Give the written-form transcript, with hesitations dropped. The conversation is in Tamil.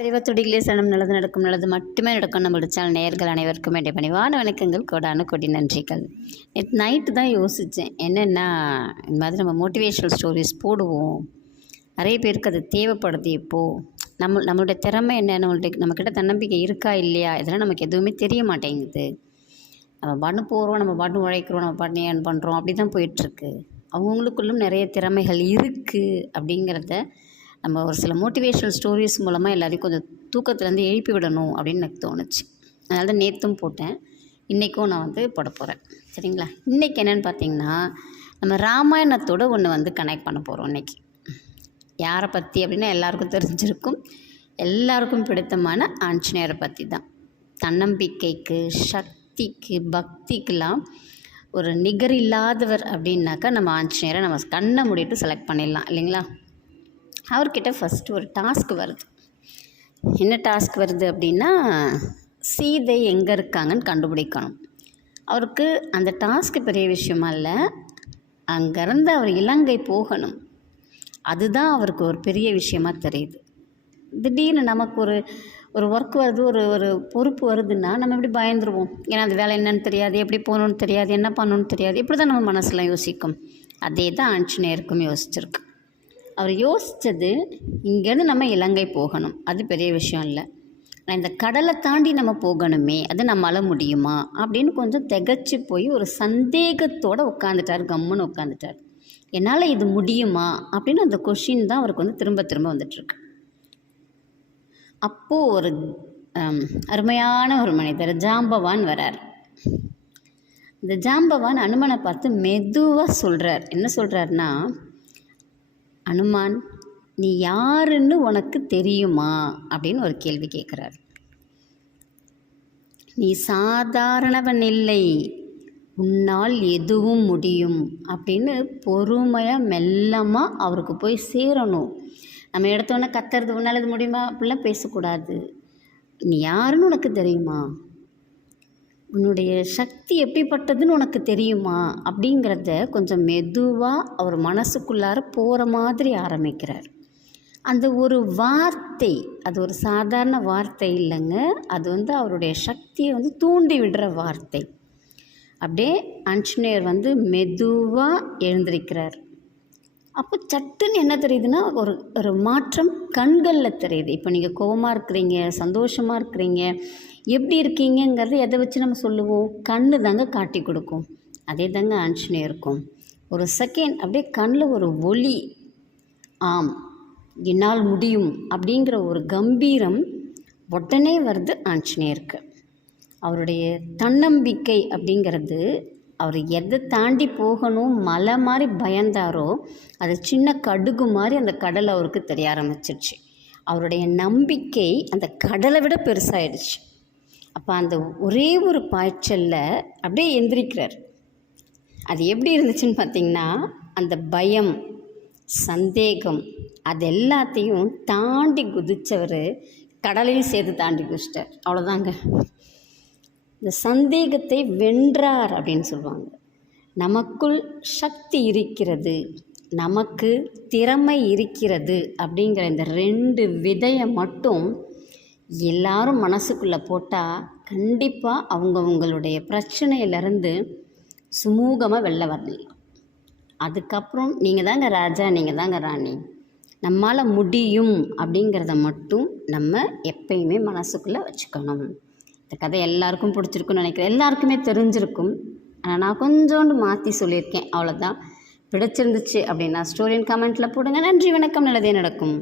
விரைவத்துடிகளே சனம் நல்லது நடக்கும், நல்லது மட்டுமே நடக்கும். நம்மளோட சேனல் நேயர்கள் அனைவருக்கும் வேண்டிய பணிவான வணக்கங்கள், கோடான கோடி நன்றிகள். நேற்று நைட்டு தான் யோசித்தேன், என்னென்னா இந்த மாதிரி நம்ம மோட்டிவேஷ்னல் ஸ்டோரிஸ் போடுவோம், நிறைய பேருக்கு அது தேவைப்படுது. இப்போது நம்மளுடைய திறமை என்ன, நம்மக்கிட்ட தன்னம்பிக்கை இருக்கா இல்லையா, இதெல்லாம் நமக்கு எதுவுமே தெரிய மாட்டேங்குது. நம்ம பாட்டு போகிறோம், நம்ம பாட்டு உழைக்கிறோம், நம்ம பாட்டு ஏர்ன் பண்ணுறோம், அப்படி தான் போயிட்டுருக்கு. அவங்களுக்குள்ளும் நிறைய திறமைகள் இருக்குது அப்படிங்கிறத நம்ம ஒரு சில மோட்டிவேஷ்னல் ஸ்டோரிஸ் மூலமாக எல்லாரையும் கொஞ்சம் தூக்கத்துலேருந்து எழுப்பி விடணும் அப்படின்னு எனக்கு தோணுச்சு. அதனால தான் நேற்றும் போட்டேன், இன்றைக்கும் நான் போட போகிறேன். சரிங்களா? இன்றைக்கி என்னென்னு பார்த்தீங்கன்னா, நம்ம ராமாயணத்தோட ஒன்று கனெக்ட் பண்ண போகிறோம் இன்றைக்கி. யாரை பற்றி அப்படின்னா எல்லாருக்கும் தெரிஞ்சிருக்கும், எல்லாருக்கும் பிடித்தமான ஆஞ்சநேயரை பற்றி தான். தன்னம்பிக்கைக்கு, சக்திக்கு, பக்திக்கெலாம் ஒரு நிகர் இல்லாதவர் அப்படின்னாக்கா நம்ம ஆஞ்சநேயரை நம்ம கண்ணை மூடிட்டு செலக்ட் பண்ணிடலாம் இல்லைங்களா? அவர்கிட்ட ஃபஸ்ட்டு ஒரு டாஸ்க் வருது. என்ன டாஸ்க் வருது அப்படின்னா, சீதை எங்கே இருக்காங்கன்னு கண்டுபிடிக்கணும். அவருக்கு அந்த டாஸ்க்கு பெரிய விஷயமா இல்லை, அங்கேருந்து அவர் இலங்கை போகணும். அதுதான் அவருக்கு ஒரு பெரிய விஷயமாக தெரியுது. திடீர்னு நமக்கு ஒரு ஒர்க் வருது, ஒரு பொறுப்பு வருதுன்னா நம்ம எப்படி பயந்துருவோம். ஏன்னா அந்த வேலை என்னன்னு தெரியாது, எப்படி போகணுன்னு தெரியாது, என்ன பண்ணணுன்னு தெரியாது. இப்படி தான் நம்ம மனசில் யோசிக்கும். அதே தான் ஆஞ்சநேயருக்கும் யோசிச்சிருக்கு. அவர் யோசித்தது, இங்கேருந்து நம்ம இலங்கை போகணும், அது பெரிய விஷயம் இல்லை. ஆனால் இந்த கடலை தாண்டி நம்ம போகணுமே, அது நம்மளால் முடியுமா அப்படின்னு கொஞ்சம் திகச்சு போய் ஒரு சந்தேகத்தோடு உட்காந்துட்டார், கம்முன்னு உட்காந்துட்டார். என்னால் இது முடியுமா அப்படின்னு அந்த கொஷின் தான் அவருக்கு திரும்ப திரும்ப வந்துட்டுருக்கு. அப்போது ஒரு அருமையான ஒரு மனிதர் ஜாம்பவான் வரார். இந்த ஜாம்பவான் அனுமனை பார்த்து மெதுவாக சொல்கிறார். என்ன சொல்கிறாருன்னா, அனுமான், நீ யாருன்னு உனக்கு தெரியுமா அப்படின்னு ஒரு கேள்வி கேட்குறார். நீ சாதாரணவன் இல்லை, உன்னால் எதுவும் முடியும் அப்படின்னு பொறுமையாக மெல்லமாக அவருக்கு போய் சேரணும். நம்ம எடுத்தோன்னே கத்துறது, உன்னால் இது முடியுமா அப்படிலாம் பேசக்கூடாது. நீ யாருன்னு உனக்கு தெரியுமா, உன்னுடைய சக்தி எப்படிப்பட்டதுன்னு உனக்கு தெரியுமா அப்படிங்கிறத கொஞ்சம் மெதுவாக அவர் மனசுக்குள்ளார போகிற மாதிரி ஆரம்பிக்கிறார். அந்த ஒரு வார்த்தை, அது ஒரு சாதாரண வார்த்தை இல்லைங்க, அது அவருடைய சக்தியை தூண்டி விடுற வார்த்தை. அப்படியே ஆஞ்சநேயர் மெதுவாக எழுந்திருக்கிறார். அப்போ சட்டுன்னு என்ன தெரியுதுன்னா, ஒரு மாற்றம் கண்களில் தெரியுது. இப்போ நீங்கள் கோபமாக இருக்கிறீங்க, சந்தோஷமாக இருக்கிறீங்க, எப்படி இருக்கீங்கிறது எதை வச்சு நம்ம சொல்லுவோம்? கண்ணு தாங்க காட்டி கொடுக்கும். அதே தாங்க ஆஞ்சநேயருக்கும். ஒரு செகண்ட் அப்படியே கண்ணில் ஒரு ஒளி, ஆம் என்னால் முடியும் அப்படிங்கிற ஒரு கம்பீரம் உடனே வருது ஆஞ்சநேயருக்கு. அவருடைய தன்னம்பிக்கை அப்படிங்கிறது, அவர் எதை தாண்டி போகணும் மலை மாதிரி பயந்தாரோ, அது சின்ன கடுகு மாதிரி அந்த கடல் அவருக்கு தெரிய ஆரம்பிச்சிருச்சு. அவருடைய நம்பிக்கை அந்த கடலை விட பெருசாகிடுச்சு. அப்போ அந்த ஒரே ஒரு பாய்ச்சலில் அப்படியே எந்திரிக்கிறார். அது எப்படி இருந்துச்சுன்னு பார்த்திங்கன்னா, அந்த பயம், சந்தேகம், அது எல்லாத்தையும் தாண்டி குதித்தவர் கடலையும் சேர்த்து தாண்டி குதிச்சிட்டார். அவ்வளோதாங்க. இந்த சந்தேகத்தை வென்றார் அப்படின்னு சொல்லுவாங்க. நமக்குள் சக்தி இருக்கிறது, நமக்கு திறமை இருக்கிறது அப்படிங்கிற இந்த 2 விதையை மட்டும் எல்லாரும் மனசுக்குள்ளே போட்டால் கண்டிப்பாக அவங்களுடைய பிரச்சனையிலேருந்து சுமூகமாக வெளில வரலாம். அதுக்கப்புறம் நீங்கள் தாங்க ராஜா, நீங்கள் தாங்க ராணி, நம்மால் முடியும் அப்படிங்கிறத மட்டும் நம்ம எப்பயுமே மனசுக்குள்ளே வச்சுக்கணும். இந்த கதை எல்லாருக்கும் பிடிச்சிருக்குன்னு நினைக்கிறேன், எல்லாருக்குமே தெரிஞ்சிருக்கும். ஆனால் நான் கொஞ்சோண்டு மாற்றி சொல்லியிருக்கேன், அவ்வளோதான். பிடிச்சிருந்துச்சு அப்படின்னா ஸ்டோரியின் கமெண்ட்டில் போடுங்க. நன்றி, வணக்கம், நல்லதே நடக்கும்.